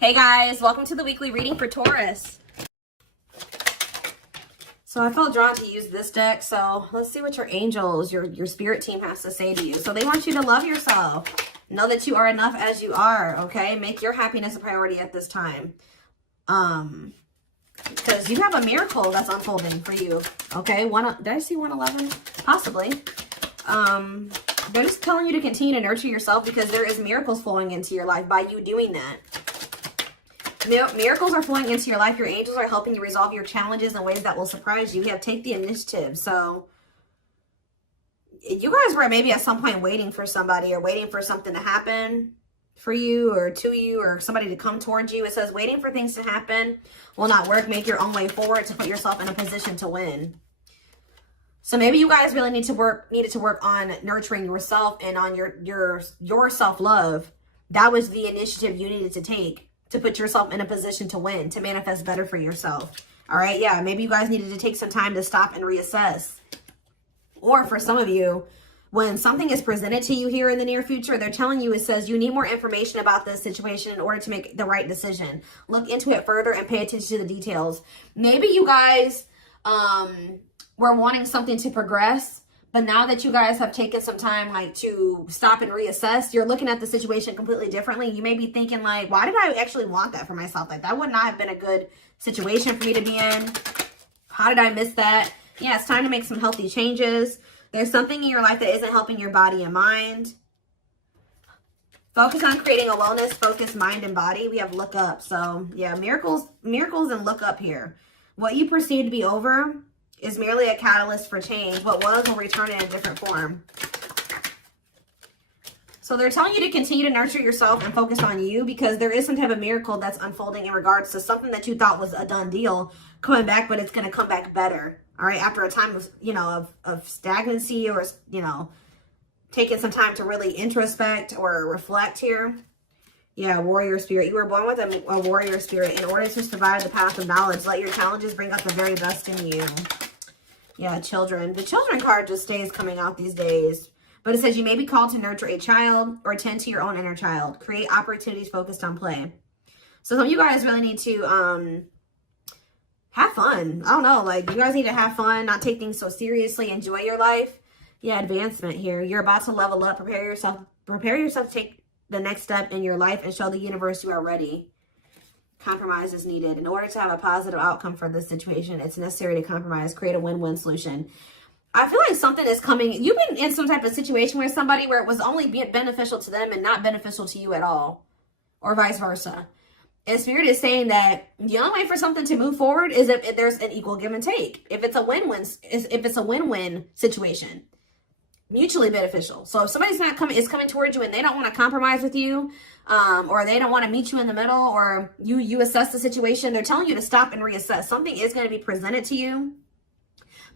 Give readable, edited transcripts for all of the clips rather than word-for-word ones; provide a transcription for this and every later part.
Hey guys, welcome to the weekly reading for Taurus. So I felt drawn to use this deck, so let's see what your angels, your spirit team has to say to you. So they want you to love yourself. Know that you are enough as you are, okay? Make your happiness a priority at this time. Because you have a miracle that's unfolding for you, okay? Did I see 111? Possibly. They're just telling you to continue to nurture yourself because there is miracles flowing into your life by you doing that. Miracles are flowing into your life. Your angels are helping you resolve your challenges in ways that will surprise you. You have take the initiative. So you guys were maybe at some point waiting for somebody or waiting for something to happen for you or to you or somebody to come towards you. It says waiting for things to happen will not work. Make your own way forward to put yourself in a position to win. So maybe you guys really needed to work on nurturing yourself and on your self-love. That was the initiative you needed to take to put yourself in a position to win, to manifest better for yourself. All right, yeah, maybe you guys needed to take some time to stop and reassess. Or for some of you, when something is presented to you here in the near future, they're telling you, it says you need more information about this situation in order to make the right decision. Look into it further and pay attention to the details. Maybe you guys were wanting something to progress, but now that you guys have taken some time like to stop and reassess, you're looking at the situation completely differently. You may be thinking like, why did I actually want that for myself? Like that would not have been a good situation for me to be in. How did I miss that? Yeah, it's time to make some healthy changes. There's something in your life that isn't helping your body and mind. Focus on creating a wellness focused mind and body. We have look up. So yeah, miracles and look up here. What you perceive to be over is merely a catalyst for change. What was will return in a different form. So they're telling you to continue to nurture yourself and focus on you because there is some type of miracle that's unfolding in regards to something that you thought was a done deal coming back, but it's going to come back better. All right. After a time of, of stagnancy or, taking some time to really introspect or reflect here. Yeah, warrior spirit. You were born with a warrior spirit. In order to survive the path of knowledge, let your challenges bring out the very best in you. Yeah, children. The children card just stays coming out these days. But it says you may be called to nurture a child or tend to your own inner child. Create opportunities focused on play. So some of you guys really need to have fun. I don't know. Like, you guys need to have fun, not take things so seriously. Enjoy your life. Yeah, advancement here. You're about to level up. Prepare yourself to take the next step in your life and show the universe you are ready. Compromise is needed. In order to have a positive outcome for this situation, it's necessary to compromise, create a win-win solution. I feel like something is coming. You've been in some type of situation with somebody where it was only beneficial to them and not beneficial to you at all, or vice versa. And Spirit is saying that the only way for something to move forward is if there's an equal give and take. If it's a win-win situation. Mutually beneficial. So if somebody's is coming towards you and they don't want to compromise with you, or they don't want to meet you in the middle, or you assess the situation, they're telling you to stop and reassess. Something is going to be presented to you,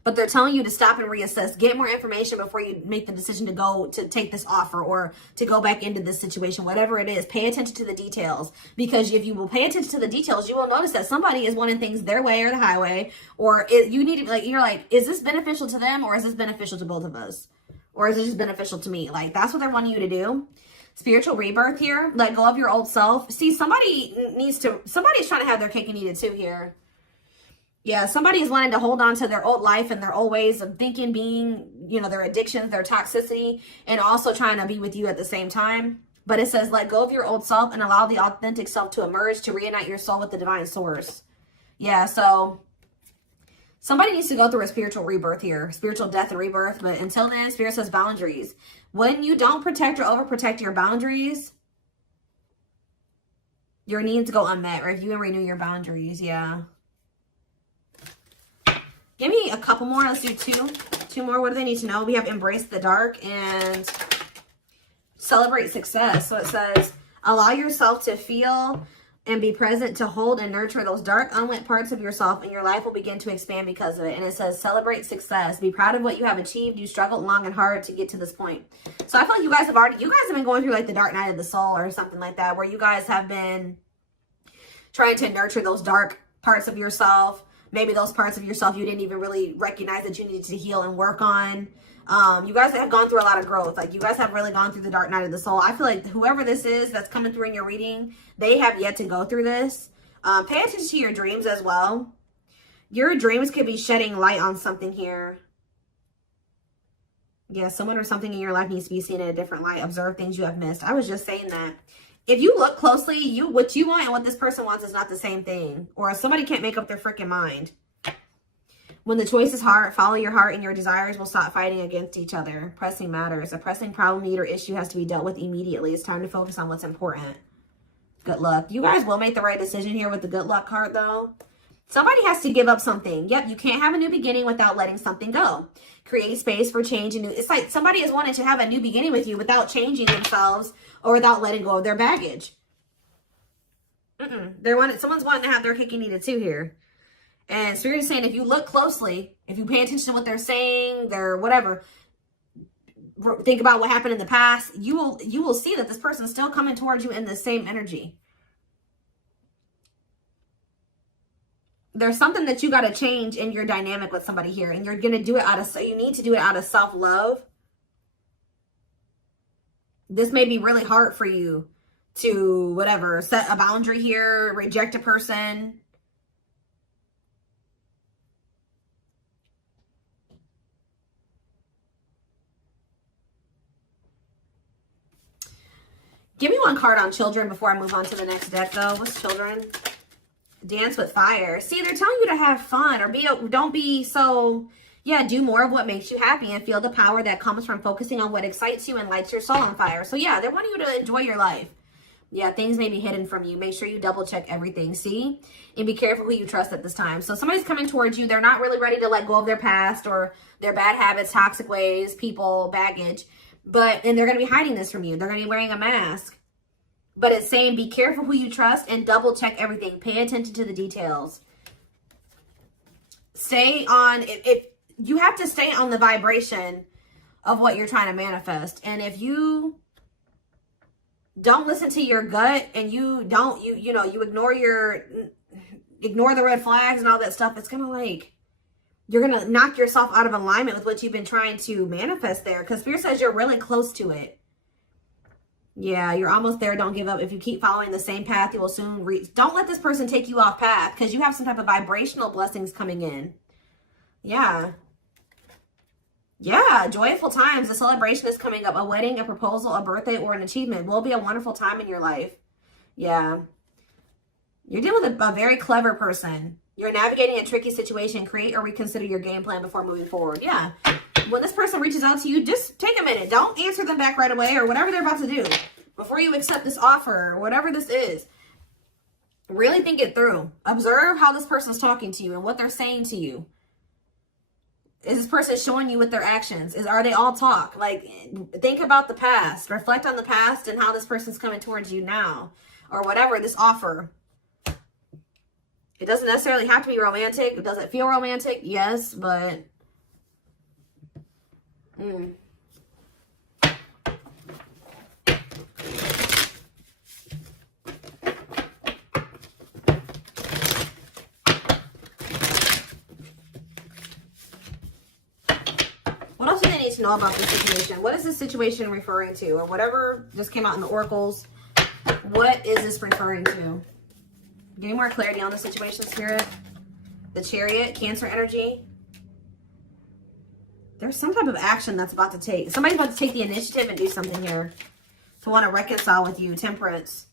but they're telling you to stop and reassess. Get more information before you make the decision to take this offer or to go back into this situation, whatever it is. Pay attention to the details, because if you will pay attention to the details, you will notice that somebody is wanting things their way or the highway, or you need to you're like, is this beneficial to them or is this beneficial to both of us? Or is it just beneficial to me? Like, that's what they're wanting you to do. Spiritual rebirth here. Let go of your old self. See, somebody's trying to have their cake and eat it too here. Yeah, somebody is wanting to hold on to their old life and their old ways of thinking, being, their addictions, their toxicity, and also trying to be with you at the same time. But it says, let go of your old self and allow the authentic self to emerge, to reunite your soul with the divine source. Yeah, so somebody needs to go through a spiritual rebirth here, spiritual death and rebirth. But until then, Spirit says boundaries. When you don't protect or overprotect your boundaries, your needs go unmet. Review and renew your boundaries. Yeah. Give me a couple more. Let's do two more. What do they need to know? We have embrace the dark and celebrate success. So it says, allow yourself to feel and be present to hold and nurture those dark, unlit parts of yourself, and your life will begin to expand because of it. And it says, celebrate success. Be proud of what you have achieved. You struggled long and hard to get to this point. So I feel like you guys have been going through like the dark night of the soul or something like that, where you guys have been trying to nurture those dark parts of yourself. Maybe those parts of yourself you didn't even really recognize that you needed to heal and work on. You guys have gone through a lot of growth. Like, you guys have really gone through the dark night of the soul. I feel like whoever this is that's coming through in your reading, they have yet to go through this. Pay attention to your dreams as well. Your dreams could be shedding light on something here. Yeah, someone or something in your life needs to be seen in a different light. Observe things you have missed. I was just saying that. If you look closely, what you want and what this person wants is not the same thing. Or somebody can't make up their freaking mind. When the choice is hard, follow your heart and your desires will stop fighting against each other. Pressing matters. A pressing problem, need, or issue has to be dealt with immediately. It's time to focus on what's important. Good luck. You guys will make the right decision here with the good luck card, though. Somebody has to give up something. Yep, you can't have a new beginning without letting something go. Create space for change. And it's like somebody is wanting to have a new beginning with you without changing themselves or without letting go of their baggage. Someone's wanting to have their cake and eat it too here. And Spirit is saying, if you look closely, if you pay attention to what they're saying, their whatever, think about what happened in the past, you will see that this person's still coming towards you in the same energy. There's something that you got to change in your dynamic with somebody here, and you're going to do it you need to do it out of self-love. This may be really hard for you to, whatever, set a boundary here, reject a person. Give me one card on children before I move on to the next deck, though. What's children? Dance with fire. See, they're telling you to have fun or don't be so, yeah, do more of what makes you happy and feel the power that comes from focusing on what excites you and lights your soul on fire. So, yeah, they want you to enjoy your life. Yeah, things may be hidden from you. Make sure you double check everything, see? And be careful who you trust at this time. So somebody's coming towards you. They're not really ready to let go of their past or their bad habits, toxic ways, people, baggage. And they're going to be hiding this from you. They're going to be wearing a mask. But it's saying be careful who you trust and double check everything. Pay attention to the details. Stay on, you have to stay on the vibration of what you're trying to manifest. And if you don't listen to your gut and you ignore the red flags and all that stuff, it's going to like, you're going to knock yourself out of alignment with what you've been trying to manifest there. Because Spirit says you're really close to it. Yeah, you're almost there. Don't give up. If you keep following the same path, you will soon reach. Don't let this person take you off path because you have some type of vibrational blessings coming in. Yeah. Yeah, joyful times. A celebration is coming up. A wedding, a proposal, a birthday, or an achievement will be a wonderful time in your life. Yeah. You're dealing with a very clever person. You're navigating a tricky situation. Create or reconsider your game plan before moving forward. Yeah. When this person reaches out to you, just take a minute. Don't answer them back right away or whatever they're about to do before you accept this offer or whatever this is. Really think it through. Observe how this person's talking to you and what they're saying to you. Is this person showing you with their actions? Are they all talk? Like, think about the past. Reflect on the past and how this person's coming towards you now or whatever, this offer. It doesn't necessarily have to be romantic. Does it feel romantic? Yes, but... What else do they need to know about this situation? What is this situation referring to? Or whatever just came out in the oracles. What is this referring to? Give me more clarity on the situation, Spirit. The Chariot, Cancer energy. There's some type of action that's about to take. Somebody's about to take the initiative and do something here. To want to reconcile with you. Temperance.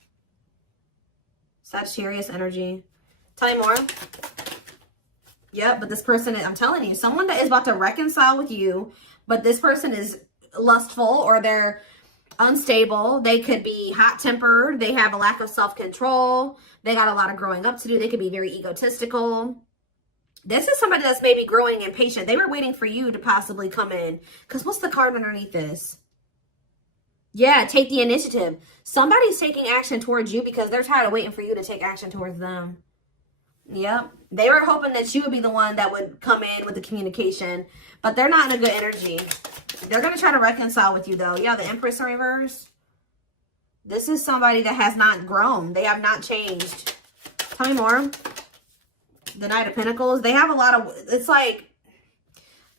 Sagittarius energy. Tell me more. Yep, but this person, I'm telling you, someone that is about to reconcile with you, but this person is lustful or they're unstable. They could be hot-tempered. They have a lack of self-control. They got a lot of growing up to do. They could be very egotistical. This is somebody that's maybe growing impatient. They were waiting for you to possibly come in. Because what's the card underneath this? Yeah, take the initiative. Somebody's taking action towards you because they're tired of waiting for you to take action towards them. Yep. They were hoping that you would be the one that would come in with the communication. But they're not in a good energy. They're going to try to reconcile with you, though. Yeah, the Empress in reverse. This is somebody that has not grown. They have not changed. Tell me more. The Knight of Pentacles. They have a lot of... It's like...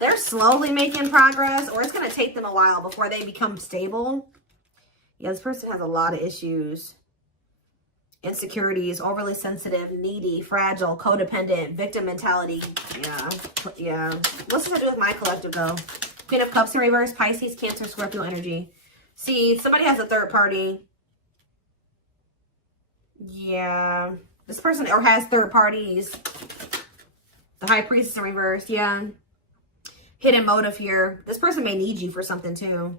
They're slowly making progress, or it's going to take them a while before they become stable. Yeah, this person has a lot of issues. Insecurities, overly sensitive, needy, fragile, codependent, victim mentality. Yeah. What's this have to do with my collective, though? Queen of Cups in reverse, Pisces, Cancer, Scorpio energy. See, somebody has a third party. Yeah. This person or has third parties. The High Priestess in reverse. Yeah. Hidden motive here. This person may need you for something, too.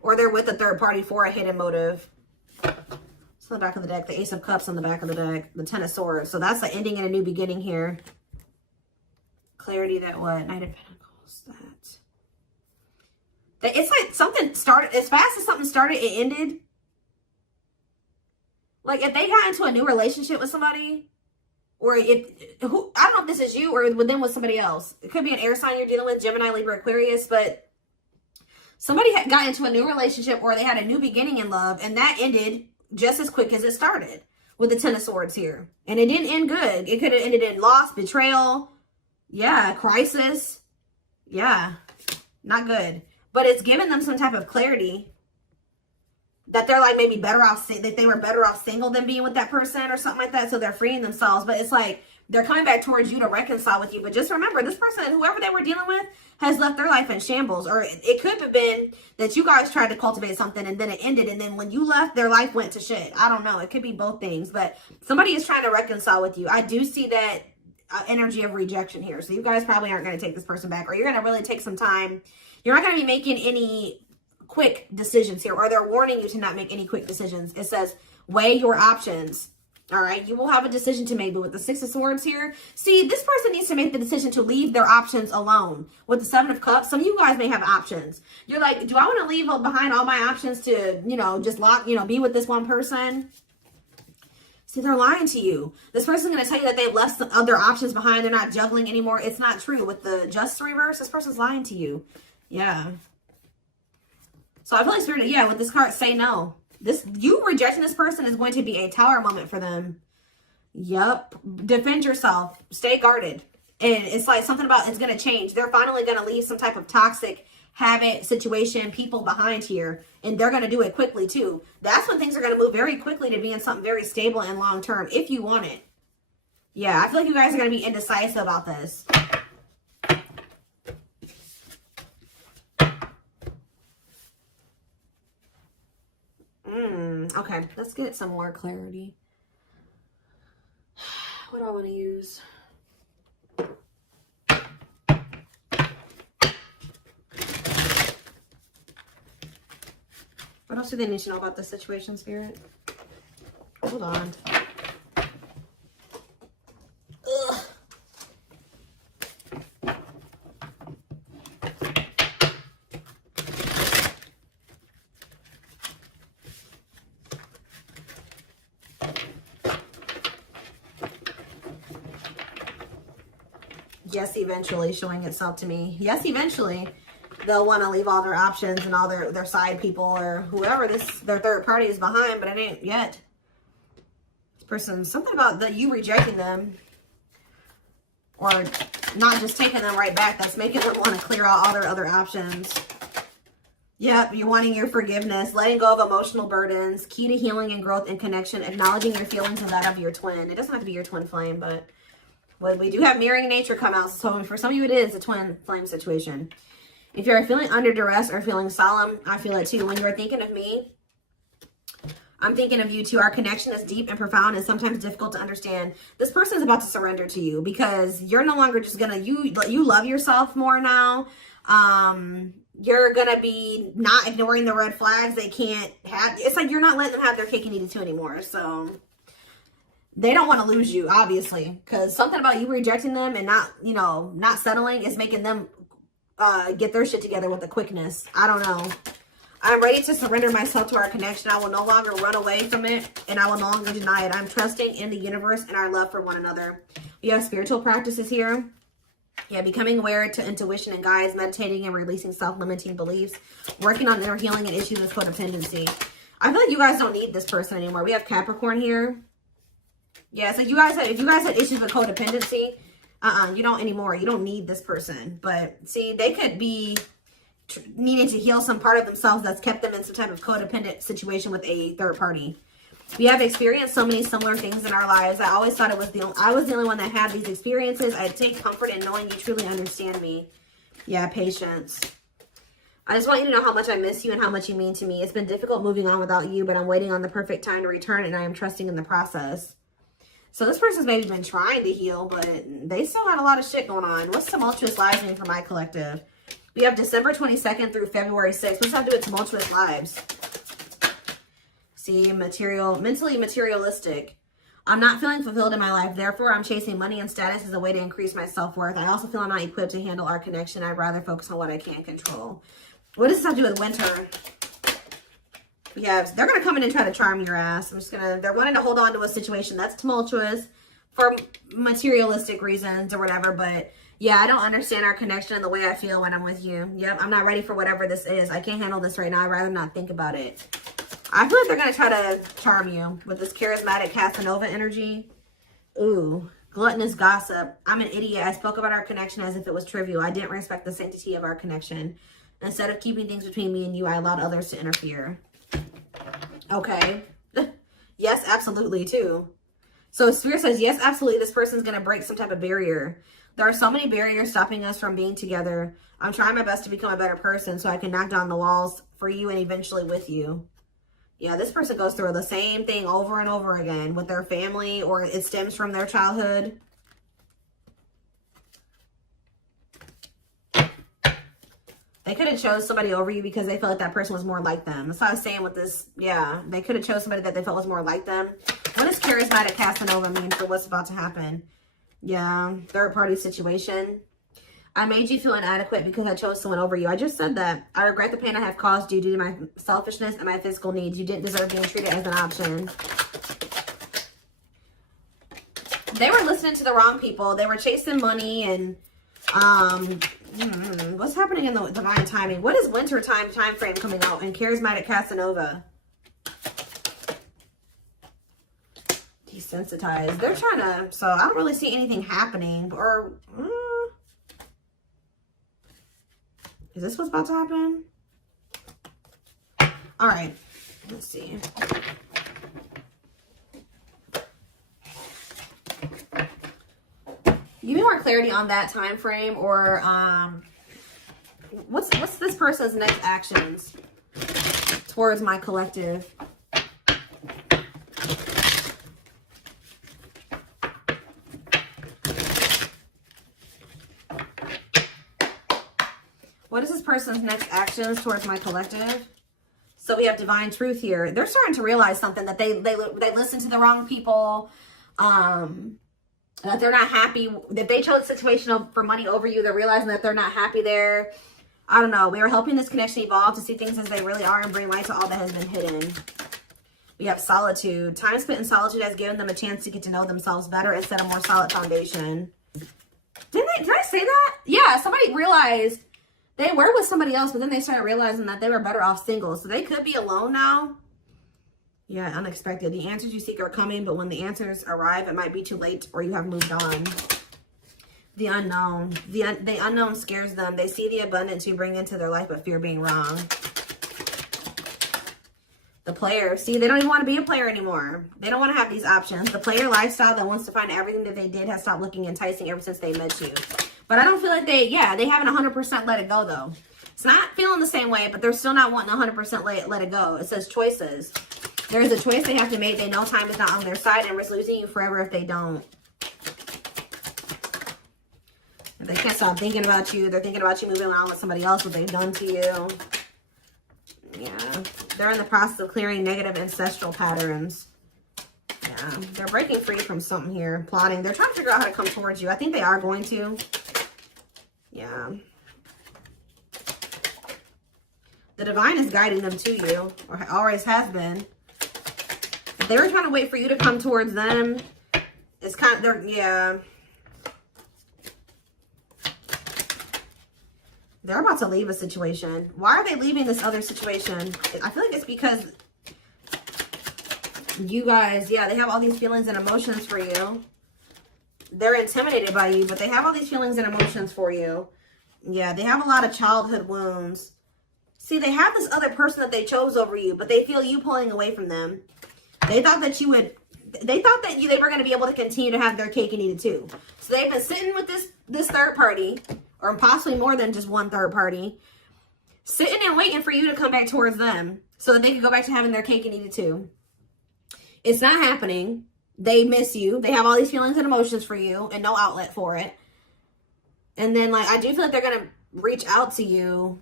Or they're with a third party for a hidden motive. On the back of the deck, the Ace of Cups on the back of the deck, the Ten of Swords. So that's the ending and a new beginning here. Clarity that what? Knight of Pentacles. That it's like something started as fast as something started, it ended. Like if they got into a new relationship with somebody, or I don't know if this is you or with them with somebody else. It could be an air sign you're dealing with, Gemini, Libra, Aquarius, but somebody got into a new relationship or they had a new beginning in love, and that ended just as quick as it started with the Ten of Swords here. And it didn't end good. It could have ended in loss, betrayal. Yeah, crisis. Yeah, not good. But it's given them some type of clarity that they're like maybe better off, that they were better off single than being with that person or something like that. So they're freeing themselves. But it's like they're coming back towards you to reconcile with you. But just remember, this person, whoever they were dealing with, has left their life in shambles. Or it could have been that you guys tried to cultivate something and then it ended. And then when you left, their life went to shit. I don't know. It could be both things. But somebody is trying to reconcile with you. I do see that energy of rejection here. So you guys probably aren't going to take this person back. Or you're going to really take some time. You're not going to be making any quick decisions here. Or they're warning you to not make any quick decisions. It says, weigh your options. All right, you will have a decision to make. But with the Six of Swords here, see, this person needs to make the decision to leave their options alone. With the Seven of Cups, some of you guys may have options. You're like, do I want to leave behind all my options to, just be with this one person? See, they're lying to you. This person's going to tell you that they've left some other options behind. They're not juggling anymore. It's not true. With the Justice reverse, this person's lying to you. Yeah. So I feel like Spirit, with this card, say no. You rejecting this person is going to be a tower moment for them. Yep. Defend yourself. Stay guarded. And it's like something about it's going to change. They're finally going to leave some type of toxic habit, situation, people behind here. And they're going to do it quickly too. That's when things are going to move very quickly to be in something very stable and long term if you want it. Yeah, I feel like you guys are going to be indecisive about this. Okay, let's get some more clarity. What do I want to use? What else do they need to know about the situation, Spirit? Hold on. Ugh. Yes, eventually showing itself to me. Yes, eventually they'll want to leave all their options and all their side people or whoever their third party is behind, but it ain't yet. This person, something about you rejecting them or not just taking them right back, that's making them want to clear out all their other options. Yep, you're wanting your forgiveness, letting go of emotional burdens, key to healing and growth and connection, acknowledging your feelings and that of your twin. It doesn't have to be your twin flame, but well, we do have mirroring nature come out. So for some of you, it is a twin flame situation. If you're feeling under duress or feeling solemn, I feel it too. When you're thinking of me, I'm thinking of you too. Our connection is deep and profound and sometimes difficult to understand. This person is about to surrender to you because you're no longer just gonna, you love yourself more now. You're gonna be not ignoring the red flags. They can't have, it's like you're not letting them have their cake and eat it too anymore. So they don't want to lose you, obviously, because something about you rejecting them and not settling is making them get their shit together with a quickness. I don't know. I'm ready to surrender myself to our connection. I will no longer run away from it, and I will no longer deny it. I'm trusting in the universe and our love for one another. We have spiritual practices here. Yeah, becoming aware to intuition and guides, meditating and releasing self-limiting beliefs, working on inner healing and issues with codependency. I feel like you guys don't need this person anymore. We have Capricorn here. Yeah, so if you guys had issues with codependency, You don't anymore. You don't need this person. But see, they could be needing to heal some part of themselves that's kept them in some type of codependent situation with a third party. We have experienced so many similar things in our lives. I always thought I was the only one that had these experiences. I take comfort in knowing you truly understand me. Yeah, patience. I just want you to know how much I miss you and how much you mean to me. It's been difficult moving on without you, but I'm waiting on the perfect time to return, and I am trusting in the process. So this person's maybe been trying to heal, but they still had a lot of shit going on. What's tumultuous lives mean for my collective? We have December 22nd through February 6th. What's that to do with tumultuous lives? See, mentally materialistic. I'm not feeling fulfilled in my life. Therefore, I'm chasing money and status as a way to increase my self-worth. I also feel I'm not equipped to handle our connection. I'd rather focus on what I can control. What does this have to do with winter? Yeah, they're going to come in and try to charm your ass. They're wanting to hold on to a situation that's tumultuous for materialistic reasons or whatever. But yeah, I don't understand our connection and the way I feel when I'm with you. Yep, I'm not ready for whatever this is. I can't handle this right now. I'd rather not think about it. I feel like they're going to try to charm you with this charismatic Casanova energy. Ooh, gluttonous gossip. I'm an idiot. I spoke about our connection as if it was trivial. I didn't respect the sanctity of our connection. Instead of keeping things between me and you, I allowed others to interfere. Okay. Yes, absolutely, too. So Spirit says, yes, absolutely, this person's going to break some type of barrier. There are so many barriers stopping us from being together. I'm trying my best to become a better person so I can knock down the walls for you and eventually with you. Yeah, this person goes through the same thing over and over again with their family, or it stems from their childhood. They could have chose somebody over you because they felt like that person was more like them. That's what I was saying with this. Yeah, they could have chose somebody that they felt was more like them. What does charismatic Casanova mean for what's about to happen? Yeah, third party situation. I made you feel inadequate because I chose someone over you. I just said that. I regret the pain I have caused you due to my selfishness and my physical needs. You didn't deserve being treated as an option. They were listening to the wrong people. They were chasing money and what's happening in the divine timing? What is winter time frame coming out in charismatic Casanova? Desensitized. They're trying to, so I don't really see anything happening. Or is this what's about to happen? All right, let's see. Give me more clarity on that time frame, or what's this person's next actions towards my collective? What is this person's next actions towards my collective? So we have divine truth here. They're starting to realize something, that they listened to the wrong people. That they're not happy, that they chose a situation for money over you. They're realizing that they're not happy there. I don't know. We are helping this connection evolve to see things as they really are and bring light to all that has been hidden. We have solitude. Time spent in solitude has given them a chance to get to know themselves better and set a more solid foundation. Did I say that? Yeah, somebody realized they were with somebody else, but then they started realizing that they were better off single. So they could be alone now. Yeah, unexpected. The answers you seek are coming, but when the answers arrive, it might be too late or you have moved on. The unknown. The unknown scares them. They see the abundance you bring into their life, but fear being wrong. The player. See, they don't even want to be a player anymore. They don't want to have these options. The player lifestyle that wants to find everything that they did has stopped looking enticing ever since they met you. But I don't feel like they haven't 100% let it go, though. It's not feeling the same way, but they're still not wanting 100% let it go. It says choices. There is a choice they have to make. They know time is not on their side and risk losing you forever if they don't. They can't stop thinking about you. They're thinking about you moving around with somebody else, what they've done to you. Yeah. They're in the process of clearing negative ancestral patterns. Yeah. They're breaking free from something here. Plotting. They're trying to figure out how to come towards you. I think they are going to. Yeah. The divine is guiding them to you, or always has been. They were trying to wait for you to come towards them. It's kind of, yeah. They're about to leave a situation. Why are they leaving this other situation? I feel like it's because you guys, yeah, they have all these feelings and emotions for you. they're intimidated by you, but they have all these feelings and emotions for you. Yeah, they have a lot of childhood wounds. See, they have this other person that they chose over you, but they feel you pulling away from them. They thought that you would, they thought that they were going to be able to continue to have their cake and eat it too. So they've been sitting with this third party, or possibly more than just one third party, sitting and waiting for you to come back towards them so that they can go back to having their cake and eat it too. It's not happening. They miss you. They have all these feelings and emotions for you and no outlet for it. And then, like, I do feel like they're going to reach out to you,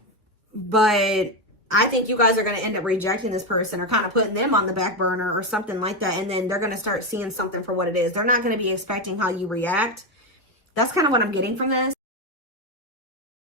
but I think you guys are going to end up rejecting this person or kind of putting them on the back burner or something like that. And then they're going to start seeing something for what it is. They're not going to be expecting how you react. That's kind of what I'm getting from this.